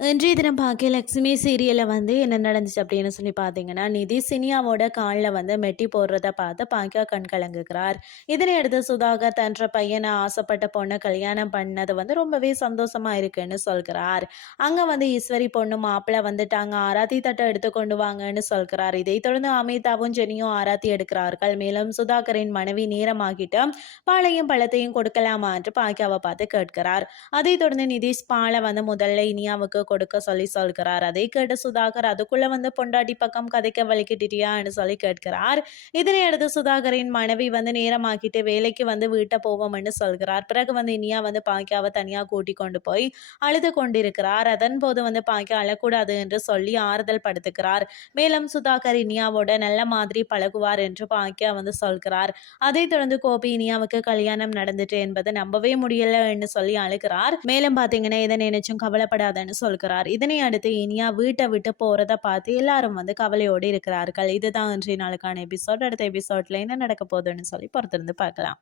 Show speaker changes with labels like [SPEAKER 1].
[SPEAKER 1] இன்றைய தினம் பாக்கியலட்சுமி சீரியலில் வந்து என்ன நடந்துச்சு அப்படின்னு சொல்லி பார்த்தீங்கன்னா நிதி சினியாவோட காலில் வந்து மெட்டி போடுறத பார்த்து பாக்கியா கண் கலங்குகிறார். இதனையடுத்து சுதாகர் தன்ற பையனை ஆசைப்பட்ட பொண்ணை கல்யாணம் பண்ணது வந்து ரொம்பவே சந்தோஷமாக இருக்குன்னு சொல்கிறார். அங்கே வந்து ஈஸ்வரி பொண்ணு மாப்பிள்ளை வந்துட்டாங்க. ஆராத்தி தட்டை எடுத்து கொண்டு வாங்கன்னு சொல்கிறார். இதை தொடர்ந்து அமிதாவும் ஜெனியும் ஆராத்தி எடுக்கிறார்கள். மேலும் சுதாகரின் மனைவி நேரமாகிட்டு பாலையும் பழத்தையும் கொடுக்கலாமா என்று பாக்கியாவை பார்த்து கேட்கிறார். அதை தொடர்ந்து நிதிஷ் பாலை வந்து முதல்ல இனியாவுக்கு கொடுக்க சொல்லி சொல்கிறார். அதை கேட்டு சுதாகர் அதுக்குள்ள வந்து பொண்டாட்டி பக்கம் கதைக்க வலிக்கிட்டியான்னு சொல்லி கேட்கிறார். இதனை அடுத்து சுதாகரின் மனைவி வந்து நேரமாக்கிட்டு வேலைக்கு வந்து வீட்டை போவோம்னு சொல்கிறார். பிறகு வந்து இனியா வந்து பாக்கியாவை தனியா கூட்டி கொண்டு போய் அழுது கொண்டிருக்கிறார். அதன் போது வந்து பாக்கியா அழக்கூடாது என்று சொல்லி ஆறுதல் படுத்துகிறார். மேலும் சுதாகர் இனியாவோட நல்ல மாதிரி பழகுவார் என்று பாக்கியா வந்து சொல்கிறார். அதை தொடர்ந்து கோபி இனியாவுக்கு கல்யாணம் நடந்துட்டு என்பதை நம்பவே முடியலன்னு சொல்லி அழுகிறார். மேலும் பாத்தீங்கன்னா இதை நினைச்சும் கவலைப்படாதன்னு சொல்கிறார் இதனை அடுத்து இனியா வீட்டை விட்டு போறத பார்த்து எல்லாரும் வந்து கவலையோடு இருக்கிறார்கள். இதுதான் இன்றைய நாளுக்கான எபிசோட். அடுத்த எபிசோட்ல என்ன நடக்க போகுதுன்னு சொல்லி பொறுத்திருந்து பார்க்கலாம்.